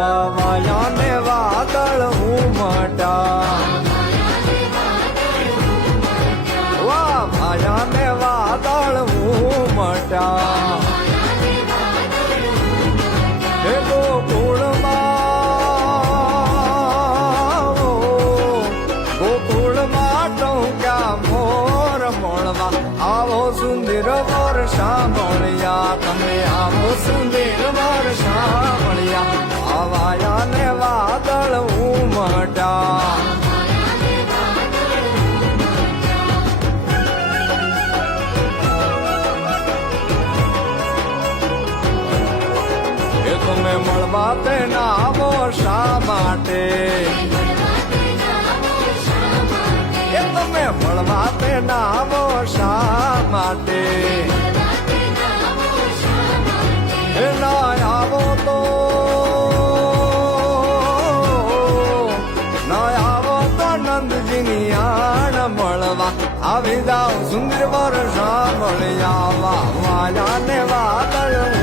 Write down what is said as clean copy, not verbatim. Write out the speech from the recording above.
વાયા ને વાદળ ઉમટા વા વાયા ને વાદળ ઉમટા હે ગોકુળમાં ટોક્યા મોર મળવા આવો સુંદર વર્ષા મળ્યા તમે આવો સુંદર વર્ષા મળ્યા આવાયા ને વાદળ ઉમટા એ તમે મળવા તે નામો શા માટે એ તમે મળવા તે નામો શા માટે એ ના આવો તો નંદજીની આણ મળવા આવી જાવ સુંદર વર્ષા મળ્યા વાયા ને વાદળ